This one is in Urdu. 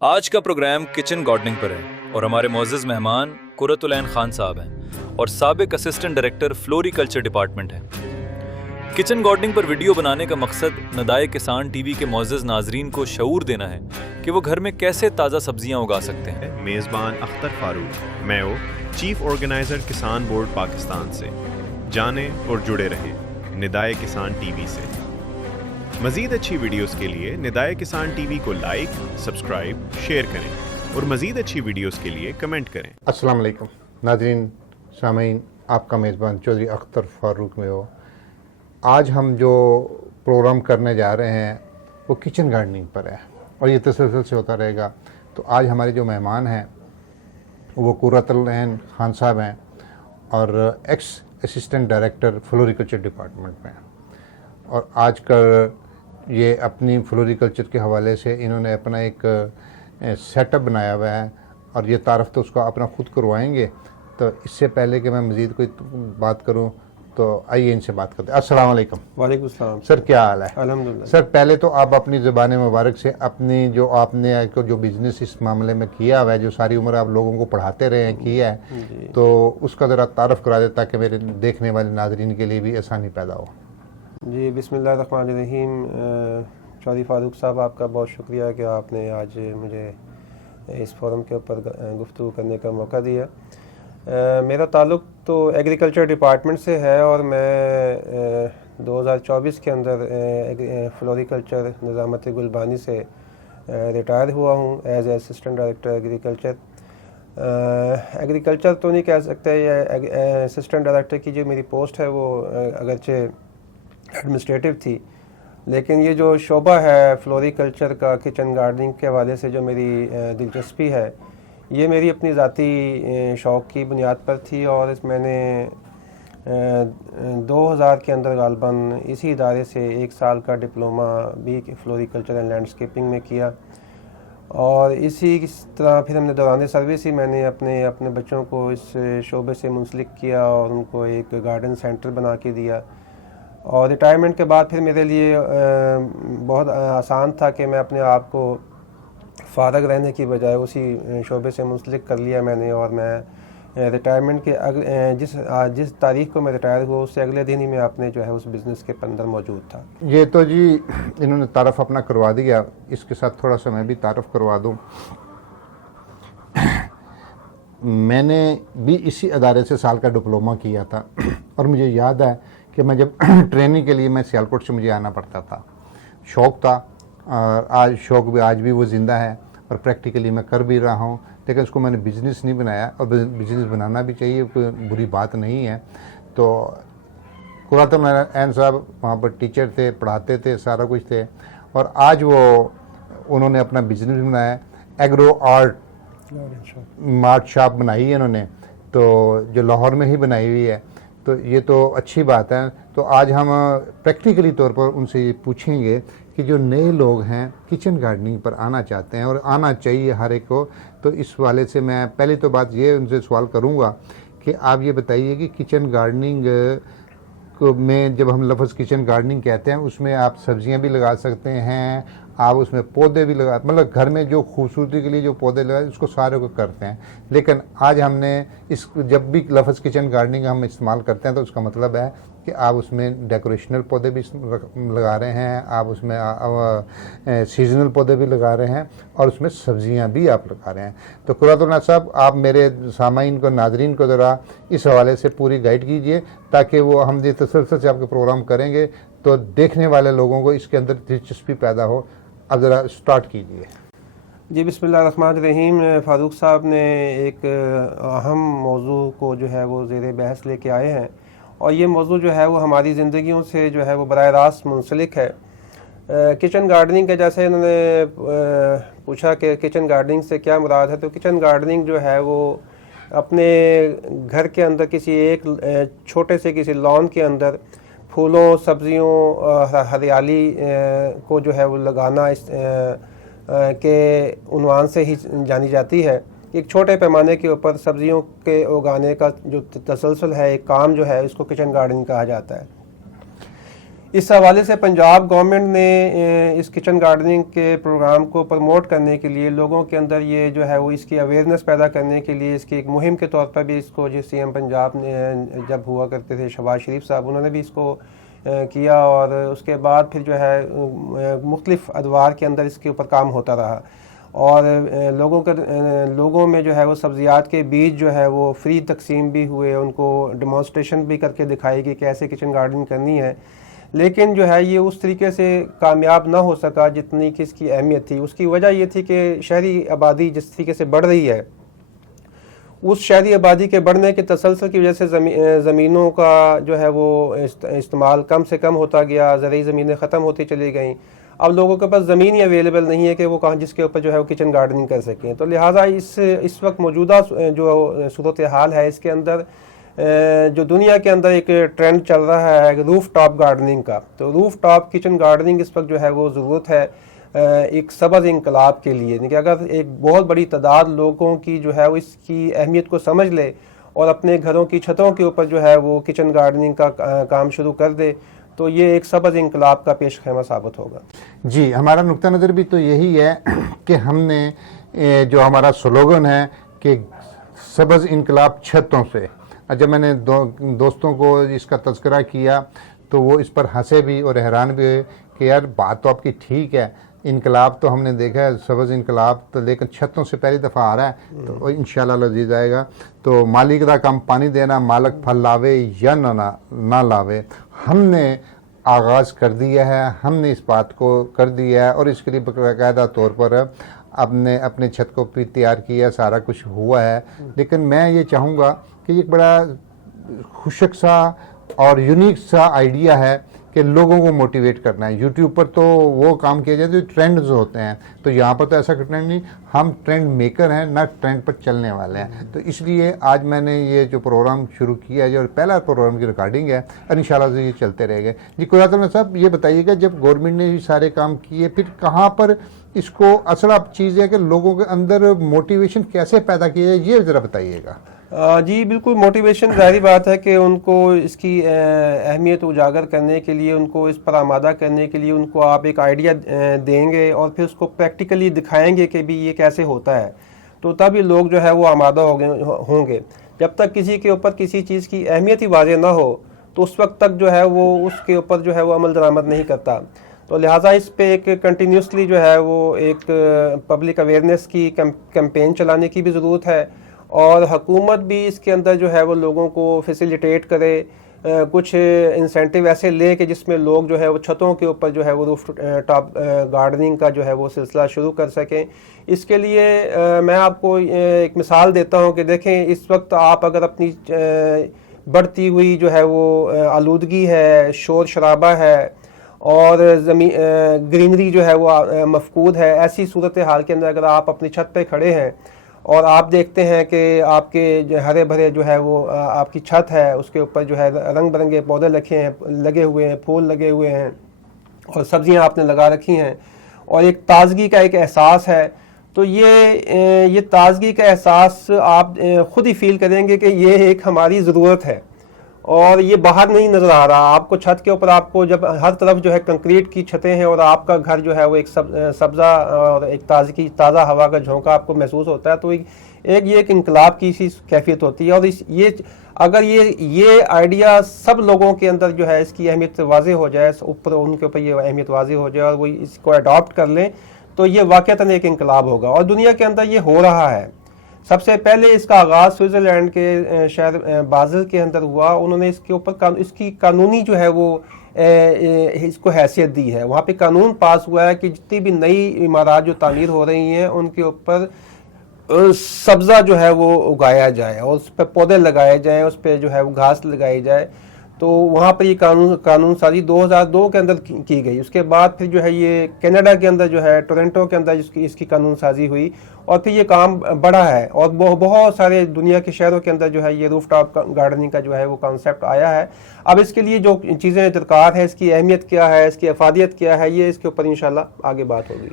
آج کا پروگرام کچن گارڈننگ پر ہے اور ہمارے معزز مہمان قرۃ العین خان صاحب ہیں اور سابق اسسٹنٹ ڈائریکٹر فلوری کلچر ڈپارٹمنٹ ہیں۔ کچن گارڈننگ پر ویڈیو بنانے کا مقصد ندائے کسان ٹی وی کے معزز ناظرین کو شعور دینا ہے کہ وہ گھر میں کیسے تازہ سبزیاں اگا سکتے ہیں۔ میزبان اختر فاروق، میں چیف آرگنائزر کسان بورڈ پاکستان سے۔ جانیں اور جڑے رہیں ندائے کسان ٹی وی سے۔ مزید اچھی ویڈیوز کے لیے ندائے کسان ٹی وی کو لائک، سبسکرائب، شیئر کریں اور مزید اچھی ویڈیوز کے لیے کمنٹ کریں۔ السلام علیکم ناظرین سامعین، آپ کا میزبان چودھری اختر فاروق میں ہو۔ آج ہم جو پروگرام کرنے جا رہے ہیں وہ کچن گارڈننگ پر ہے اور یہ تسلسل سے ہوتا رہے گا۔ تو آج ہمارے جو مہمان ہیں وہ قرۃ العین خان صاحب ہیں اور x assistant director floriculture department میں، اور آج کا یہ اپنی فلوریکلچر کے حوالے سے انہوں نے اپنا ایک سیٹ اپ بنایا ہوا ہے اور یہ تعارف تو اس کو اپنا خود کروائیں گے۔ تو اس سے پہلے کہ میں مزید کوئی بات کروں تو آئیے ان سے بات کرتے ہیں۔ السلام علیکم۔ وعلیکم السلام سر، کیا حال ہے؟ الحمدللہ۔ سر پہلے تو آپ اپنی زبان مبارک سے اپنی جو آپ نے جو بزنس اس معاملے میں کیا ہوا ہے، جو ساری عمر آپ لوگوں کو پڑھاتے رہے ہیں کیا ہے، تو اس کا ذرا تعارف کرا دیں تاکہ میرے دیکھنے والے ناظرین کے لیے بھی آسانی پیدا ہو۔ جی، بسم اللہ الرحمن الرحیم۔ چودھری فاروق صاحب، آپ کا بہت شکریہ کہ آپ نے آج مجھے اس فورم کے اوپر گفتگو کرنے کا موقع دیا۔ میرا تعلق تو ایگریکلچر ڈپارٹمنٹ سے ہے اور میں 2024 کے اندر فلوریکلچر نظامت گلبانی سے ریٹائر ہوا ہوں as a assistant director agriculture. Agriculture تو نہیں کہہ سکتے، یہ اسسٹنٹ ڈائریکٹر کی جو میری پوسٹ ہے وہ اگرچہ ایڈمنسٹریٹو تھی، لیکن یہ جو شعبہ ہے فلوریکلچر کا کچن گارڈننگ کے حوالے سے جو میری دلچسپی ہے، یہ میری اپنی ذاتی شوق کی بنیاد پر تھی، اور میں نے 2000 کے اندر غالباً اسی ادارے سے 1 سال کا ڈپلومہ بھی فلوریکلچر اینڈ لینڈسکیپنگ میں کیا، اور اسی طرح پھر ہم نے دوران سروس ہی میں نے اپنے بچوں کو اس شعبے سے منسلک کیا اور ان کو ایک گارڈن سینٹر بنا کے دیا۔ اور ریٹائرمنٹ کے بعد پھر میرے لیے بہت آسان تھا کہ میں اپنے آپ کو فارغ رہنے کی بجائے اسی شعبے سے منسلک کر لیا میں نے، اور میں ریٹائرمنٹ کے جس تاریخ کو میں ریٹائر ہوا اس سے اگلے دن ہی میں اپنے جو ہے اس بزنس کے اندر موجود تھا۔ یہ تو جی انہوں نے تعارف اپنا کروا دیا، اس کے ساتھ تھوڑا سا میں بھی تعارف کروا دوں۔ میں نے بھی اسی ادارے سے سال کا ڈپلومہ کیا تھا اور مجھے یاد ہے کہ میں جب ٹریننگ کے لیے میں سیالکوٹ سے مجھے آنا پڑتا تھا، شوق تھا، اور آج بھی وہ زندہ ہے اور پریکٹیکلی میں کر بھی رہا ہوں، لیکن اس کو میں نے بزنس نہیں بنایا، اور بزنس بنانا بھی چاہیے، کوئی بری بات نہیں ہے۔ تو قرۃ العین صاحب وہاں پر ٹیچر تھے، پڑھاتے تھے، سارا کچھ تھے، اور آج انہوں نے اپنا بزنس بنایا، ایگرو مارٹ شاپ بنائی ہے انہوں نے، تو جو لاہور میں ہی بنائی ہوئی ہے، تو یہ تو اچھی بات ہے۔ تو آج ہم پریکٹیکلی طور پر ان سے یہ پوچھیں گے کہ جو نئے لوگ ہیں کچن گارڈننگ پر آنا چاہتے ہیں، اور آنا چاہیے ہر ایک کو، تو اس والے سے میں پہلی تو بات یہ ان سے سوال کروں گا کہ آپ یہ بتائیے کہ کچن گارڈننگ میں جب ہم لفظ کچن گارڈننگ کہتے ہیں اس میں آپ سبزیاں بھی لگا سکتے ہیں، آپ اس میں پودے بھی مطلب گھر میں جو خوبصورتی کے لیے جو پودے لگائے اس کو سارے کو کرتے ہیں، لیکن آج ہم نے جب بھی لفظ کچن گارڈننگ ہم استعمال کرتے ہیں تو اس کا مطلب ہے کہ آپ اس میں ڈیکوریشنل پودے بھی لگا رہے ہیں، آپ اس میں سیزنل پودے بھی لگا رہے ہیں، اور اس میں سبزیاں بھی آپ لگا رہے ہیں۔ تو قرۃ العین صاحب، آپ میرے سامعین کو، ناظرین کو ذرا اس حوالے سے پوری گائیڈ کیجئے تاکہ وہ ہم یہ تسلسل سے آپ کے پروگرام کریں گے تو دیکھنے والے لوگوں کو اس کے اندر دلچسپی پیدا ہو۔ اب ذرا سٹارٹ کیجئے۔ جی، بسم اللہ الرحمن الرحیم۔ فاروق صاحب نے ایک اہم موضوع کو جو ہے وہ زیر بحث لے کے آئے ہیں، اور یہ موضوع جو ہے وہ ہماری زندگیوں سے جو ہے وہ براہ راست منسلک ہے۔ کچن گارڈننگ کے جیسے انہوں نے پوچھا کہ کچن گارڈننگ سے کیا مراد ہے، تو کچن گارڈننگ جو ہے وہ اپنے گھر کے اندر کسی ایک چھوٹے سے کسی لان کے اندر پھولوں، سبزیوں، ہریالی کو جو ہے وہ لگانا کے عنوان سے ہی جانی جاتی ہے۔ ایک چھوٹے پیمانے کے اوپر سبزیوں کے اگانے کا جو تسلسل ہے، ایک کام جو ہے، اس کو کچن گارڈننگ کہا جاتا ہے۔ اس حوالے سے پنجاب گورنمنٹ نے اس کچن گارڈننگ کے پروگرام کو پروموٹ کرنے کے لیے لوگوں کے اندر یہ جو ہے وہ اس کی اویئرنیس پیدا کرنے کے لیے اس کی ایک مہم کے طور پر بھی اس کو جو سی ایم پنجاب نے جب ہوا کرتے تھے شہباز شریف صاحب انہوں نے بھی اس کو کیا اور اس کے بعد پھر جو ہے مختلف ادوار کے اندر اس کے اوپر کام ہوتا رہا اور لوگوں میں جو ہے وہ سبزیات کے بیج جو ہے وہ فری تقسیم بھی ہوئے ان کو ڈیمانسٹریشن بھی کر کے دکھائی کہ کیسے کچن گارڈننگ کرنی ہے لیکن جو ہے یہ اس طریقے سے کامیاب نہ ہو سکا جتنی کہ اس کی اہمیت تھی اس کی وجہ یہ تھی کہ شہری آبادی جس طریقے سے بڑھ رہی ہے اس شہری آبادی کے بڑھنے کے تسلسل کی وجہ سے زمینوں کا جو ہے وہ استعمال کم سے کم ہوتا گیا زرعی زمینیں ختم ہوتی چلی گئیں اب لوگوں کے پاس زمین ہی اویلیبل نہیں ہے کہ وہ کہاں جس کے اوپر جو ہے وہ کچن گارڈننگ کر سکیں تو لہٰذا اس وقت موجودہ جو صورتحال ہے اس کے اندر جو دنیا کے اندر ایک ٹرینڈ چل رہا ہے روف ٹاپ گارڈننگ کا تو روف ٹاپ کچن گارڈننگ اس وقت جو ہے وہ ضرورت ہے ایک سبز انقلاب کے لیے کہ اگر ایک بہت بڑی تعداد لوگوں کی جو ہے وہ اس کی اہمیت کو سمجھ لے اور اپنے گھروں کی چھتوں کے اوپر جو ہے وہ کچن گارڈننگ کا کام شروع کر دے تو یہ ایک سبز انقلاب کا پیش خیمہ ثابت ہوگا جی ہمارا نقطہ نظر بھی تو یہی ہے کہ ہم نے جو ہمارا سلوگن ہے کہ سبز انقلاب چھتوں سے جب میں نے دوستوں کو اس کا تذکرہ کیا تو وہ اس پر ہنسے بھی اور حیران بھی ہوئے کہ یار بات تو آپ کی ٹھیک ہے انقلاب تو ہم نے دیکھا ہے سبز انقلاب تو لیکن چھتوں سے پہلی دفعہ آ رہا ہے تو انشاءاللہ لذیذ آئے گا تو مالک دا کم پانی دینا مالک پھل لاوے یا نہ لاوے ہم نے آغاز کر دیا ہے ہم نے اس بات کو کر دیا ہے اور اس کے لیے باقاعدہ طور پر اپنے چھت کو بھی تیار کیا سارا کچھ ہوا ہے لیکن میں یہ چاہوں گا کہ ایک بڑا خوشک سا اور یونیک سا آئیڈیا ہے کہ لوگوں کو موٹیویٹ کرنا ہے یوٹیوب پر تو وہ کام کیا جائے جو ٹرینڈز ہوتے ہیں تو یہاں پر تو ایسا ٹرینڈ نہیں ہم ٹرینڈ میکر ہیں نہ ٹرینڈ پر چلنے والے ہیں تو اس لیے آج میں نے یہ جو پروگرام شروع کیا ہے جو پہلا پروگرام کی ریکارڈنگ ہے اور انشاءاللہ سے یہ چلتے رہے گا جی قرۃ اللہ صاحب یہ بتائیے گا جب گورنمنٹ نے یہ سارے کام کیے پھر کہاں پر اس کو اصل چیز ہے کہ لوگوں کے اندر موٹیویشن کیسے پیدا کیا جائے یہ ذرا بتائیے گا جی بالکل موٹیویشن ظاہری بات ہے کہ ان کو اس کی اہمیت اجاگر کرنے کے لیے ان کو اس پر آمادہ کرنے کے لیے ان کو آپ ایک آئیڈیا دیں گے اور پھر اس کو پریکٹیکلی دکھائیں گے کہ بھی یہ کیسے ہوتا ہے تو تب یہ لوگ جو ہے وہ آمادہ ہوں گے جب تک کسی کے اوپر کسی چیز کی اہمیت ہی واضح نہ ہو تو اس وقت تک جو ہے وہ اس کے اوپر جو ہے وہ عمل درآمد نہیں کرتا تو لہٰذا اس پہ ایک کنٹینیوسلی جو ہے وہ ایک پبلک اویئرنیس کی کیمپین چلانے کی بھی ضرورت ہے اور حکومت بھی اس کے اندر جو ہے وہ لوگوں کو فیسیلیٹیٹ کرے کچھ انسینٹیو ایسے لے کہ جس میں لوگ جو ہے وہ چھتوں کے اوپر جو ہے وہ روف ٹاپ گارڈننگ کا جو ہے وہ سلسلہ شروع کر سکیں اس کے لیے میں آپ کو ایک مثال دیتا ہوں کہ دیکھیں اس وقت آپ اگر اپنی بڑھتی ہوئی جو ہے وہ آلودگی ہے شور شرابہ ہے اور گرینری جو ہے وہ مفقود ہے ایسی صورتحال کے اندر اگر آپ اپنی چھت پہ کھڑے ہیں اور آپ دیکھتے ہیں کہ آپ کے ہرے بھرے جو ہے وہ آپ کی چھت ہے اس کے اوپر جو ہے رنگ برنگے پودے لگے ہوئے ہیں پھول لگے ہوئے ہیں اور سبزیاں آپ نے لگا رکھی ہیں اور ایک تازگی کا ایک احساس ہے تو یہ تازگی کا احساس آپ خود ہی فیل کریں گے کہ یہ ایک ہماری ضرورت ہے اور یہ باہر نہیں نظر آ رہا آپ کو چھت کے اوپر آپ کو جب ہر طرف جو ہے کنکریٹ کی چھتیں ہیں اور آپ کا گھر جو ہے وہ ایک سبزہ اور ایک تازہ ہوا کا جھونکا آپ کو محسوس ہوتا ہے تو یہ ایک انقلاب کی سی کیفیت ہوتی ہے اور اگر یہ آئیڈیا سب لوگوں کے اندر جو ہے اس کی اہمیت واضح ہو جائے ان کے اوپر یہ اہمیت واضح ہو جائے اور وہ اس کو اڈاپٹ کر لیں تو یہ واقعتاً ایک انقلاب ہوگا اور دنیا کے اندر یہ ہو رہا ہے سب سے پہلے اس کا آغاز سوئٹزرلینڈ کے شہر بازل کے اندر ہوا انہوں نے اس کے اوپر اس کی قانونی جو ہے وہ اس کو حیثیت دی ہے وہاں پہ قانون پاس ہوا ہے کہ جتنی بھی نئی عمارات جو تعمیر ہو رہی ہیں ان کے اوپر سبزہ جو ہے وہ اگایا جائے اور اس پہ پودے لگائے جائیں اس پہ جو ہے وہ گھاس لگائی جائے تو وہاں پر یہ قانون سازی 2002 کے اندر کی گئی اس کے بعد پھر جو ہے یہ کینیڈا کے اندر جو ہے ٹورنٹو کے اندر اس کی قانون سازی ہوئی اور پھر یہ کام بڑھا ہے اور بہت سارے دنیا کے شہروں کے اندر جو ہے یہ روف ٹاپ گارڈننگ کا جو ہے وہ کانسیپٹ آیا ہے اب اس کے لیے جو چیزیں درکار ہے اس کی اہمیت کیا ہے اس کی افادیت کیا ہے یہ اس کے اوپر انشاءاللہ آگے بات ہوگی